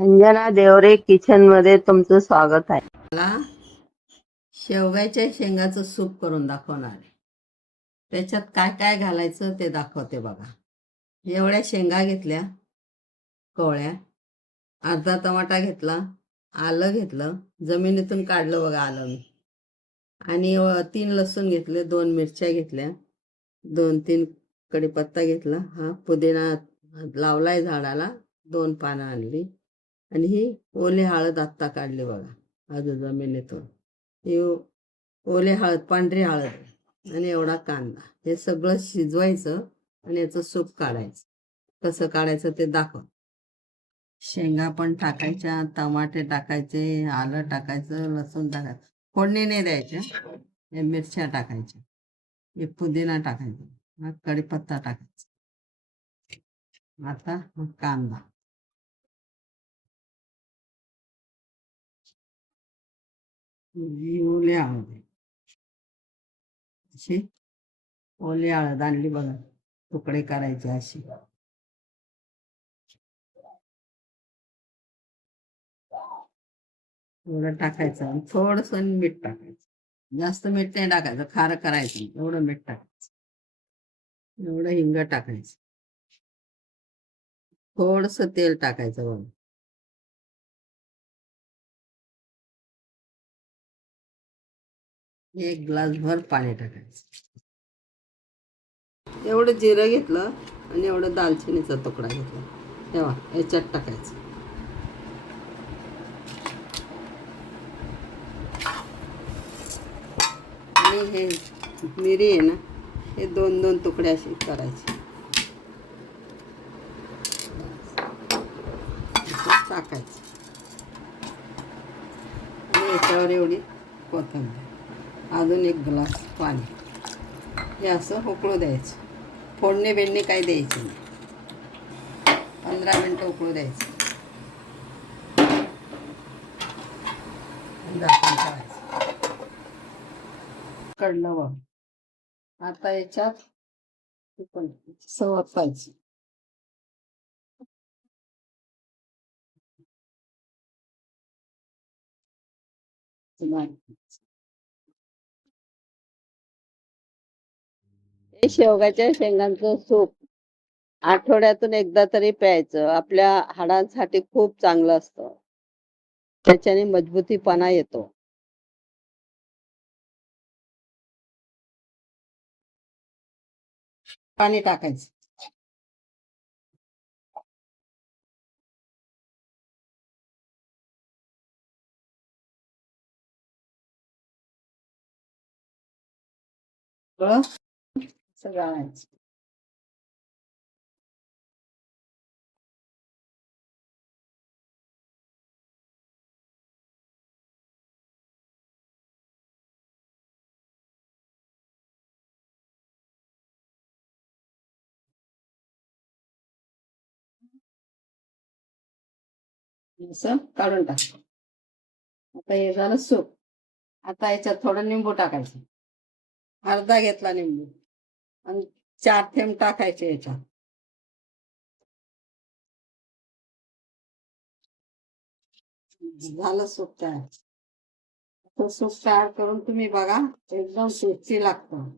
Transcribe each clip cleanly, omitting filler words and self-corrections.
Anjana Deore kitchen मध्ये तुमचं स्वागत आहे. मला शेवग्याच्या शेंगाचं सूप करून दाखवणार आहे. त्याच्यात काय काय घालायचं ते दाखवते बघा. एवढ्या शेंगा घेतल्या कोवळ्या, अर्धा टमाटा घेतला, आलं घेतलं, जमिनीतून काढलं बघा आलं मी, आणि 3 लसूण घेतले, 2 मिरच्या घेतल्या, 2-3 कढीपत्ता घेतला, हा पुदिना लावलाय झाडाला, 2 पानं आणली, आणि ही ओली हळद आत्ता काढली बघा अजून जमिनीतून. ही ओली हळद, पांढरी हळद, आणि एवढा कांदा. हे सगळं शिजवायचं आणि याचं सूप काढायचं. कसं काढायचं ते दाखव. शेंगा पण टाकायच्या, टमाटे टाकायचे, आलं टाकायचं, लसूण टाकायचं, फोडणी नाही द्यायच्या. हे मिरच्या टाकायच्या, हे पुदिना टाकायचा, हा कढीपत्ता टाकायचा. आता कांदा, ओली हळद, अशी ओली हळद आणली बघा, तुकडे करायचे अशी. एवढं टाकायचं आणि थोडंसं मीठ टाकायचं. जास्त मीठ नाही टाकायचं, खारं करायचं, एवढं मीठ टाकायचं. एवढं हिंग टाकायचं, थोडंसं तेल टाकायचं बघा. 1 ग्लास भर पाणी टाकायचं. एवढं जिरं घेतलं आणि एवढं दालचिनीचा तुकडा घेतला, तेव्हा याच्यात टाकायचं. आणि हे मिरी आहे ना, हे 2-2 तुकडे असे करायचे, टाकायचं. आणि याच्यावर एवढी कोथिंबीर, अजून 1 ग्लास पाणी. हे असं उकळू द्यायचं. फोडणी बिडणी काही द्यायची नाही. 15 मिनटं उकळू द्यायचं. झाकण ठेवायचं. कडलं बघ. आता याच्यात सवत पाहिजे. हे शेवगाच्या शेंगांचं सूप आठवड्यातून एकदा तरी प्यायचं. आपल्या हाडांसाठी खूप चांगलं असतं. त्याच्याने मजबूतीपणा येतो. पाणी टाकायचं. सगळं घालायचं. असं काढून टाक. आता हे झालं सूप. आता याच्यात थोडं निंबू टाकायचं. अर्धा घेतला निंबू आणि 4 थेंब टाकायचे याच्यात. झालं सूप तयार. तो सूप तयार करून तुम्ही बघा, एकदम टेस्टी लागतं.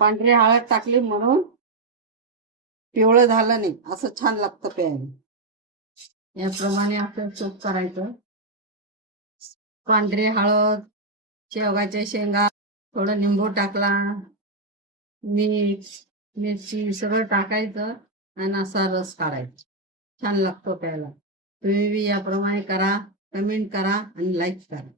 पांढरी हळद टाकली म्हणून पिवळं झालं नाही, असं छान लागतं प्यायला. याप्रमाणे आपण सूप करायचं. पांढरी हळद, शेवगाच्या शेंगा, थोडं निंबू टाकला, मीठ, मिरची सगळं टाकायचं आणि असा रस काढायचा. छान लागतो प्यायला. तुम्ही याप्रमाणे करा, कमेंट करा आणि लाईक करा.